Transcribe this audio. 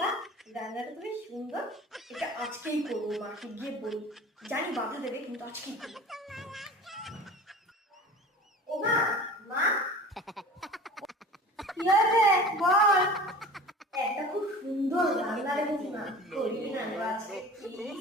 বাহ, রান্নাটা তো বেশ সুন্দর। এটা আজকেই করবো, মাকে গিয়ে বলি। জানি বাধা দেবে, কিন্তু আজকেই করবো। ও মা, মা, কি হয়েছে বল। একটা খুব সুন্দর রান্না রেখেছি মা, করবি না গো আজকে প্লিজ?